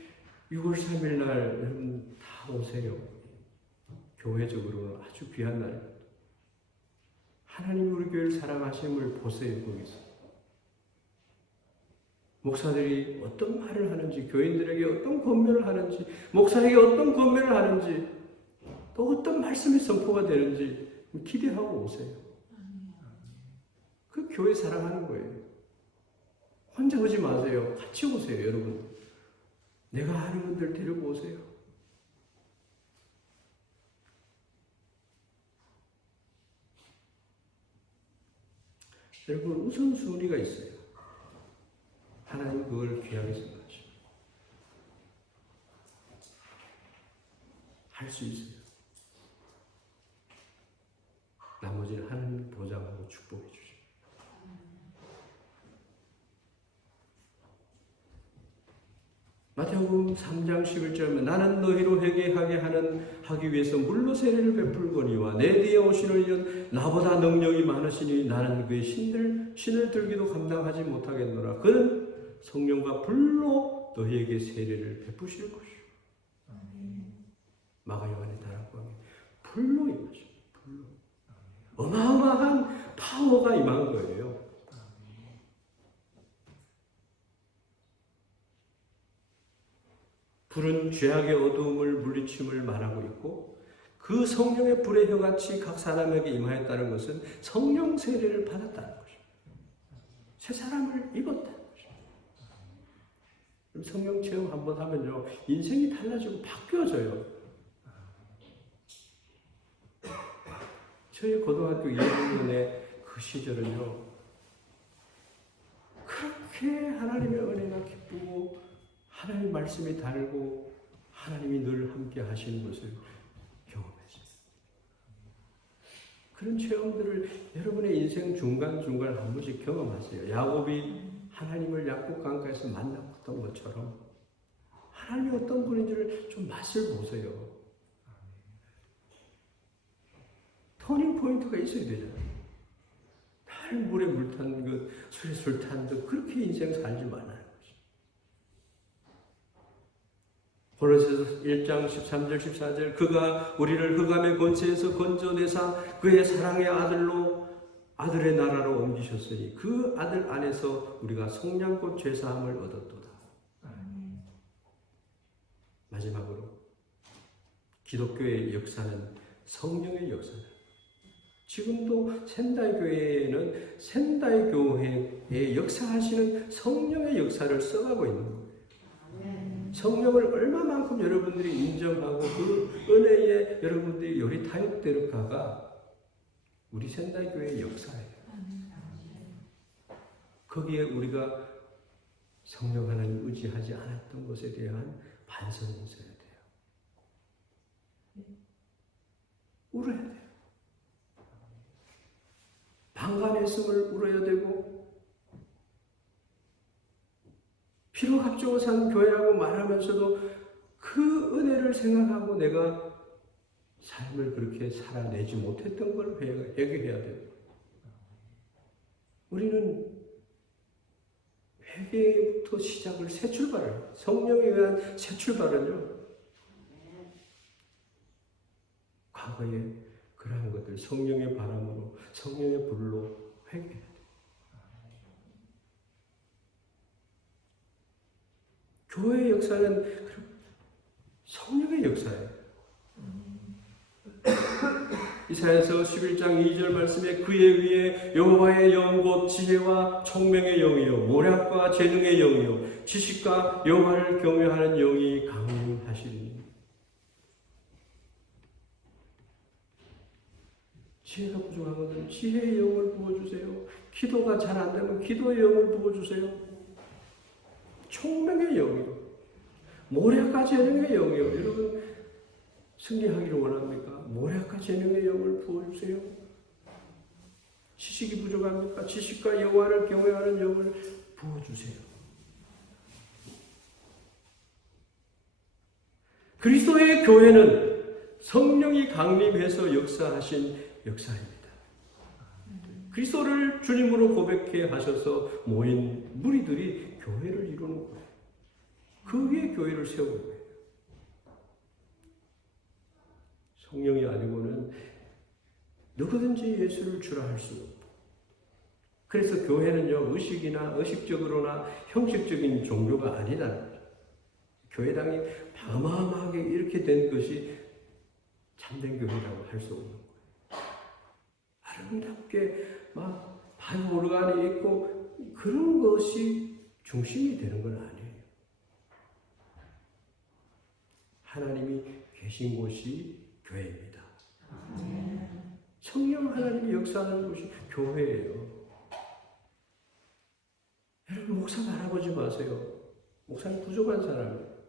6월 3일 날 여러분 다 오세요. 교회적으로는 아주 귀한 날입니다. 하나님이 우리 교회를 사랑하심을 보세요. 거기서 목사들이 어떤 말을 하는지, 교인들에게 어떤 권면을 하는지, 목사에게 어떤 권면을 하는지, 또 어떤 말씀이 선포가 되는지 기대하고 오세요. 그 교회 사랑하는 거예요. 혼자 오지 마세요. 같이 오세요. 여러분 내가 아는 분들 데리고 오세요. 여러분 우선순위가 있어요. 하나님 그걸 귀하게 생각하시고 할 수 있어요. 나머지는 하나님 보장하고 축복해 주십니다. 마태복음 3장 11절에 나는 너희로 회개하게 하기 위해서 물로 세례를 베풀거니와 내 뒤에 오시는 이는 나보다 능력이 많으시니 나는 그의 신을 들기도 감당하지 못하겠노라. 그는 성령과 불로 너희에게 세례를 베푸실 것이요. 마가요한의 다락방에 불로 임하시오. 불로. 어마어마한 파워가 임한 거예요. 불은 죄악의 어두움을 물리침을 말하고 있고 그 성령의 불의 혀같이 각 사람에게 임하였다는 것은 성령 세례를 받았다는 것입니다. 새 사람을 입었다는 것입니다. 성령 체험 한번 하면요 인생이 달라지고 바뀌어져요. 저희 고등학교 2학년의 그 시절은요 그렇게 하나님의 은혜가 기쁘고 하나님의 말씀이 달고 하나님이 늘 함께 하시는 것을 경험했어요. 그런 체험들을 여러분의 인생 중간중간 한 번씩 경험하세요. 야곱이 하나님을 약국 강가에서 만났던 것처럼 하나님이 어떤 분인지를 좀 맛을 보세요. 터닝 포인트가 있어야 되잖아요. 늘 물에 물 탄 것, 술에 술 탄 것, 그렇게 인생 살지 말아요. 고린도서 1장 13절 14절 그가 우리를 흑암의 권세에서 건져내사 그의 사랑의 아들의 나라로 옮기셨으니 그 아들 안에서 우리가 속량곧 죄사함을 얻었도다. 마지막으로 기독교의 역사는 성령의 역사다. 지금도仙台교회에는仙台교회에 역사하시는 성령의 역사를 써가고 있는 거예요. 성령을 얼마만큼 여러분들이 인정하고 그 은혜에 여러분들이 요리 타협대로 가가 우리仙台교회의 역사예요. 거기에 우리가 성령 하나님 의지하지 않았던 것에 대한 반성이 있어야 돼요. 울어야 돼요. 방관했음을 울어야 되고, 피로 값주고 산 교회라고 말하면서도 그 은혜를 생각하고 내가 삶을 그렇게 살아내지 못했던 걸 회개해야 돼요. 우리는 회개부터 시작을, 새 출발을, 성령에 의한 새 출발은요, 과거에 그러한 것들, 성령의 바람으로, 성령의 불로 회개해야 돼요. 교회의 역사는 성령의 역사예요. 이사야서 11장 2절 말씀에 그의 위에 여호와의 영 곧 지혜와 총명의 영이요 모략과 재능의 영이요 지식과 여호와를 경외하는 영이 강림하시리니. 지혜가 부족하거든 지혜의 영을 부어주세요. 기도가 잘 안 되면 기도의 영을 부어주세요. 총명의 영이요 모략과 재능의 영이요. 여러분 승리하기를 원합니까? 모략과 재능의 영을 부어주세요. 지식이 부족합니까? 지식과 여호와를 경외하는 영을 부어주세요. 그리스도의 교회는 성령이 강림해서 역사하신 역사입니다. 그리스도를 주님으로 고백해 하셔서 모인 무리들이 교회를 이루는 거예요. 그 위에 교회를 세우는 거예요. 성령이 아니고는 누구든지 예수를 주라 할 수 없고, 그래서 교회는요 의식이나 의식적으로나 형식적인 종교가 아니라는 거죠. 교회당이 어마어마하게 이렇게 된 것이 참된 교회라고 할 수 없는 거예요. 아름답게 막 바이브 오르간이 있고 그런 것이 중심이 되는 건 아니에요. 하나님이 계신 곳이 교회입니다. 성령 하나님이 역사하는 곳이 교회예요. 여러분 목사 바라보지 마세요. 목사는 부족한 사람이에요.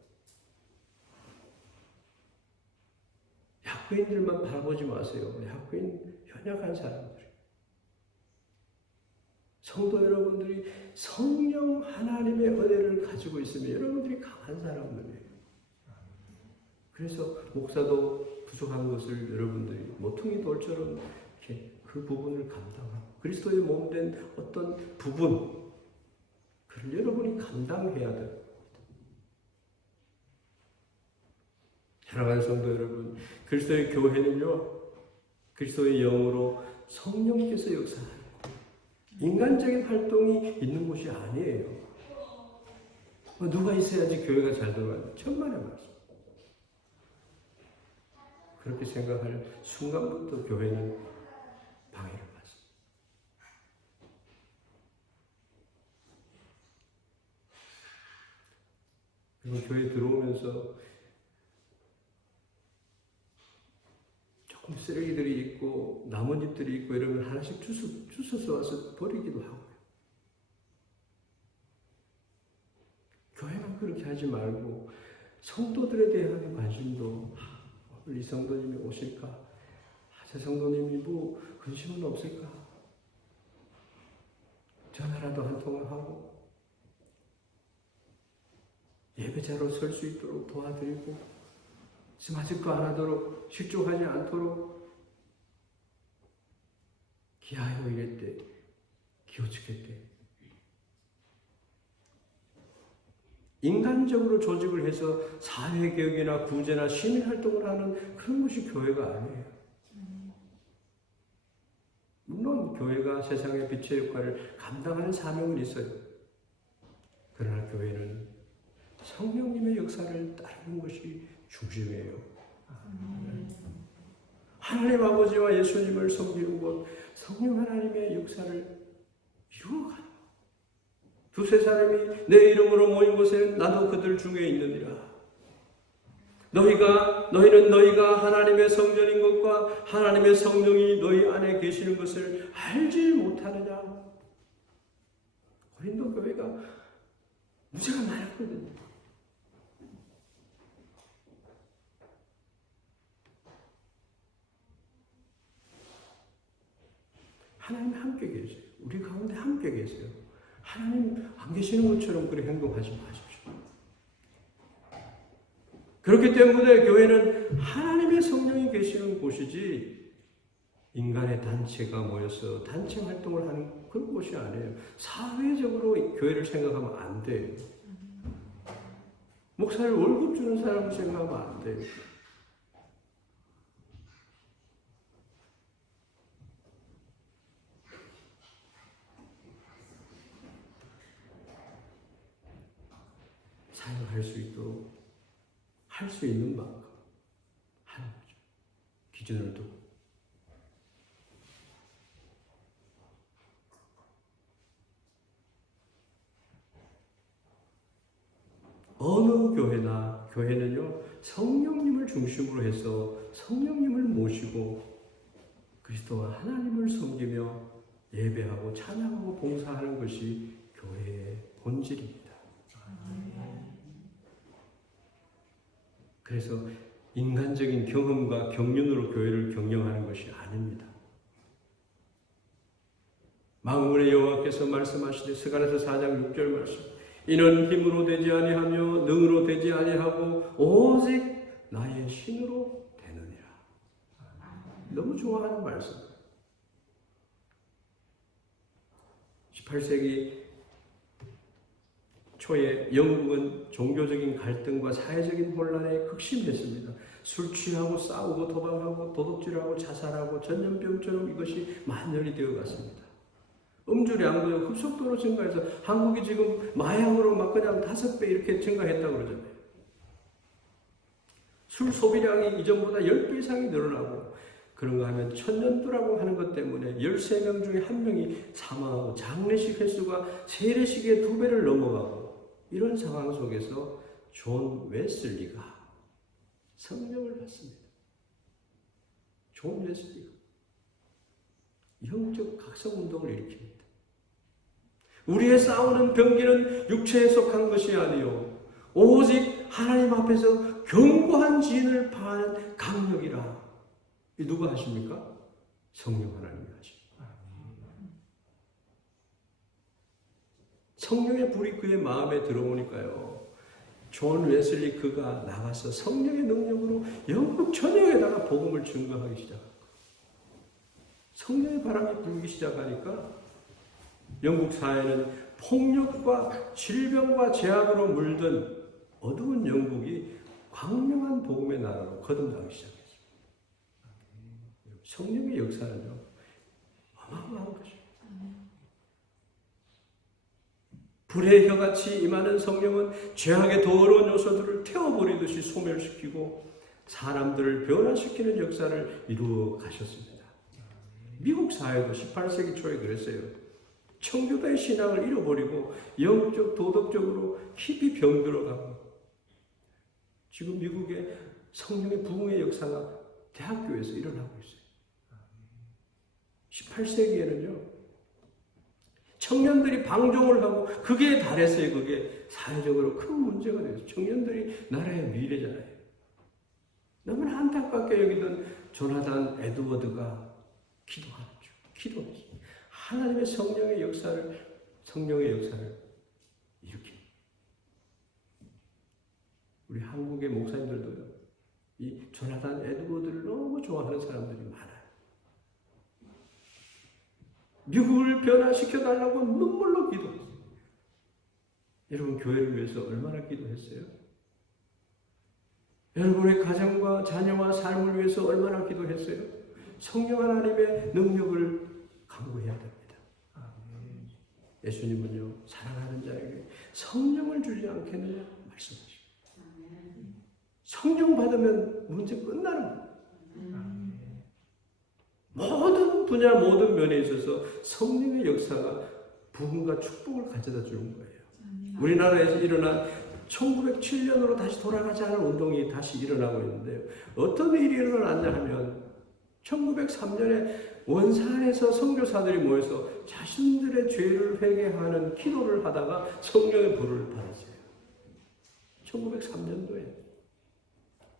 학교인들만 바라보지 마세요. 학교인 연약한 사람들. 성도 여러분들이 성령 하나님의 은혜를 가지고 있으면 여러분들이 강한 사람들이에요. 그래서 목사도 부족한 것을 여러분들이 모퉁이 돌처럼 이렇게 그 부분을 감당하고 그리스도의 몸된 어떤 부분 그를 여러분이 감당해야 돼요. 사랑하는 성도 여러분, 그리스도의 교회는요 그리스도의 영으로 성령께서 역사하는 인간적인 활동이 있는 곳이 아니에요. 누가 있어야지 교회가 잘 돌아가는 천만의 말씀. 그렇게 생각할 순간부터 교회는 방해를 받습니다. 그리고 교회 들어오면서 조금 쓰레기들이 있고 나뭇잎들이 있고 이러면 하나씩 주워서 와서 버리기도 하고요. 교회만 그렇게 하지 말고 성도들에 대한 관심도 이 성도님이 오실까? 제 성도님이 뭐 근심은 없을까? 전화라도 한 통화하고 예배자로 설 수 있도록 도와드리고 맞을 거 안 하도록 실족하지 않도록 기하여 이랬대 기어죽겠대. 인간적으로 조직을 해서 사회개혁이나 구제나 시민활동을 하는 그런 것이 교회가 아니에요. 물론 교회가 세상의 빛의 역할을 감당하는 사명은 있어요. 그러나 교회는 성령님의 역사를 따르는 것이 중심이에요. 하나님 아버지와 예수님을 섬기는 것, 성령 하나님의 역사를 이루어가는 두세 사람이 내 이름으로 모인 곳에 나도 그들 중에 있느니라. 너희는 너희가 하나님의 성전인 것과 하나님의 성령이 너희 안에 계시는 것을 알지 못하느냐. 고린도 교회가 문제가 많았거든요. 하나님 함께 계세요. 우리 가운데 함께 계세요. 하나님 안 계시는 것처럼 그렇게 행동하지 마십시오. 그렇기 때문에 교회는 하나님의 성령이 계시는 곳이지 인간의 단체가 모여서 단체 활동을 하는 그런 곳이 아니에요. 사회적으로 교회를 생각하면 안 돼요. 목사를 월급 주는 사람을 생각하면 안 돼요. 사역할 수 있도록 할 수 있는 만큼 하는 거죠. 기준을 두고. 어느 교회나 교회는요, 성령님을 중심으로 해서 성령님을 모시고 그리스도와 하나님을 섬기며 예배하고 찬양하고 봉사하는 것이 교회의 본질입니다. 그래서 인간적인 경험과 경륜으로 교회를 경영하는 것이 아닙니다. 만군의 여호와께서 말씀하시되 스가랴서 4장 6절 말씀, 이는 힘으로 되지 아니하며 능으로 되지 아니하고 오직 나의 신으로 되느니라. 너무 좋아하는 말씀. 18세기 초에 영국은 종교적인 갈등과 사회적인 혼란에 극심했습니다. 술 취하고 싸우고 도박하고 도둑질하고 자살하고 전염병처럼 이것이 만연이 되어갔습니다. 음주량도 급속도로 증가해서 한국이 지금 마약으로 막 그냥 5배 이렇게 증가했다고 그러잖아요. 술 소비량이 이전보다 10배 이상이 늘어나고, 그런가 하면 천년두라고 하는 것 때문에 13명 중에 1명이 사망하고 장례식 횟수가 세례식의 2배를 넘어가고, 이런 상황 속에서 존 웨슬리가 성령을 받습니다. 존 웨슬리가 영적 각성운동을 일으킵니다. 우리의 싸우는 병기는 육체에 속한 것이 아니요 오직 하나님 앞에서 견고한 진을 파하는 강력이라. 이 누가 하십니까? 성령 하나님이 하십니다. 성령의 불이 그의 마음에 들어오니까요, 존 웨슬리 그가 나가서 성령의 능력으로 영국 전역에다가 복음을 증거하기 시작합니다. 성령의 바람이 불기 시작하니까 영국 사회는 폭력과 질병과 제약으로 물든 어두운 영국이 광명한 복음의 나라로 거듭나기 시작했습니다. 성령의 역사는요, 어마어마한 것입니다. 불의 혀같이 임하는 성령은 죄악의 더러운 요소들을 태워버리듯이 소멸시키고 사람들을 변화시키는 역사를 이루어 가셨습니다. 미국 사회도 18세기 초에 그랬어요. 청교도의 신앙을 잃어버리고 영적, 도덕적으로 깊이 병들어가고, 지금 미국의 성령의 부흥의 역사가 대학교에서 일어나고 있어요. 18세기에는요, 청년들이 방종을 하고 그게 달했어요. 그게 사회적으로 큰 문제가 됐어요. 청년들이 나라의 미래잖아요. 너무나 안타깝게 여기던 조나단 에드워드가 기도했어요. 하나님의 성령의 역사를 일으킵니다. 우리 한국의 목사님들도요, 이 조나단 에드워드를 너무 좋아하는 사람들이 많아요. 미국을 변화시켜달라고 눈물로 기도했어요. 여러분, 교회를 위해서 얼마나 기도했어요? 여러분의 가정과 자녀와 삶을 위해서 얼마나 기도했어요? 성령 하나님의 능력을 강구해야 됩니다. 예수님은요, 사랑하는 자에게 성령을 주지 않겠느냐 말씀하십니다. 성령 받으면 문제 끝나는 거예요. 모든 분야, 모든 면에 있어서 성령의 역사가 부흥과 축복을 가져다 주는 거예요. 우리나라에서 일어난 1907년으로 다시 돌아가지 않은 운동이 다시 일어나고 있는데요. 어떤 일이 일어났냐 하면 1903년에 원산에서 선교사들이 모여서 자신들의 죄를 회개하는 기도를 하다가 성령의 불을 받았어요. 1903년도에.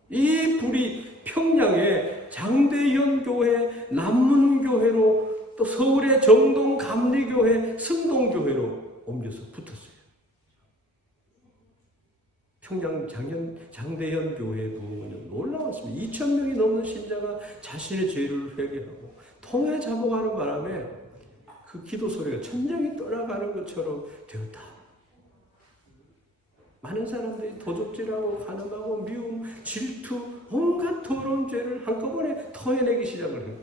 이 불이 평양의 장대현 교회, 남문교회로 또 서울의 정동 감리교회, 승동교회로 옮겨서 붙었어요. 평양 장대현 교회 부흥은 놀라웠습니다. 2,000명이 넘는 신자가 자신의 죄를 회개하고 통해 잡아가는 바람에 그 기도 소리가 천장이 떠나가는 것처럼 되었다. 많은 사람들이 도적질하고 간음하고 미움, 질투, 온갖 더러운 죄를 한꺼번에 토해내기 시작을 해요.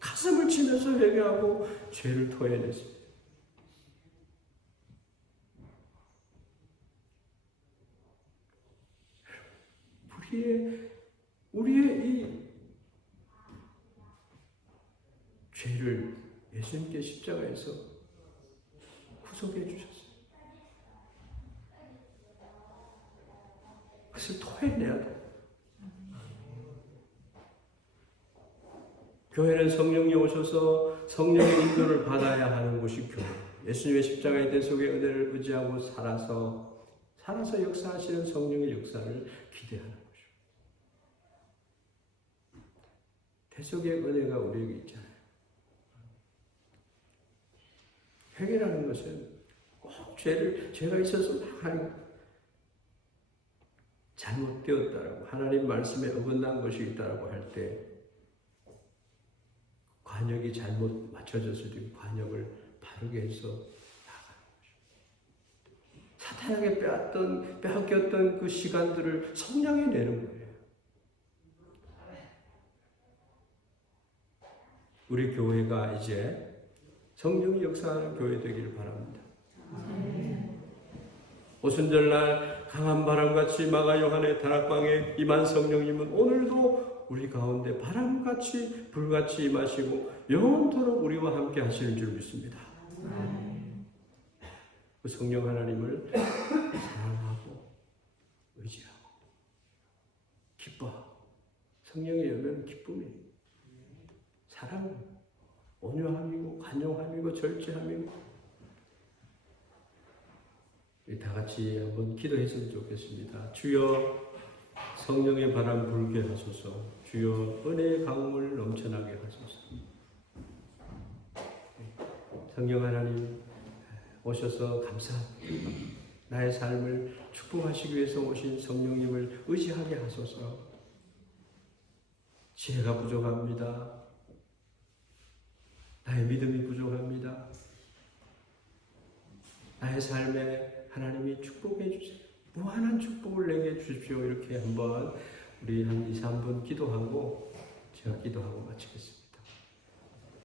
가슴을 치면서 회개하고 죄를 토해냈습니다. 우리의 이 죄를 예수님께 십자가에서 구속해 주셨어요. 그것을 토해내야 돼. 교회는 성령이 오셔서 성령의 인도를 받아야 하는 곳이 교회. 예수님의 십자가의 대속의 은혜를 의지하고 살아서 역사하시는 성령의 역사를 기대하는 것입니다. 대속의 은혜가 우리에게 있잖아요. 회개라는 것은 꼭 죄가 있어서 막 잘못되었다라고 하나님 말씀에 어긋난 것이 있다라고 할 때 관역이 잘못 맞춰졌을 때 관역을 바르게 해서 나가는 것입니다. 사탄에게 빼앗겼던 그 시간들을 성령이 내는 거예요. 우리 교회가 이제 성령이 역사하는 교회 되기를 바랍니다. 오순절날 강한 바람같이 마가 요한의 다락방에 임한 성령님은 오늘도 우리 가운데 바람같이 불같이 임하시고 영원토록 우리와 함께 하시는 줄 믿습니다. 그 성령 하나님을 사랑하고 의지하고 기뻐하고 성령의 열매는 기쁨이에요. 사랑, 온유함이고 간용함이고 절제함이고 다 같이 한번 기도했으면 좋겠습니다. 주여 성령의 바람 불게 하소서. 주여 은혜의 강물 넘쳐나게 하소서. 성령 하나님 오셔서 감사합니다. 나의 삶을 축복하시기 위해서 오신 성령님을 의지하게 하소서. 지혜가 부족합니다. 나의 믿음이 부족합니다. 나의 삶에 하나님이 축복해 주세요. 무한한 축복을 내게 주십시오. 이렇게 한번 우리 한 2, 3분 기도하고 제가 기도하고 마치겠습니다.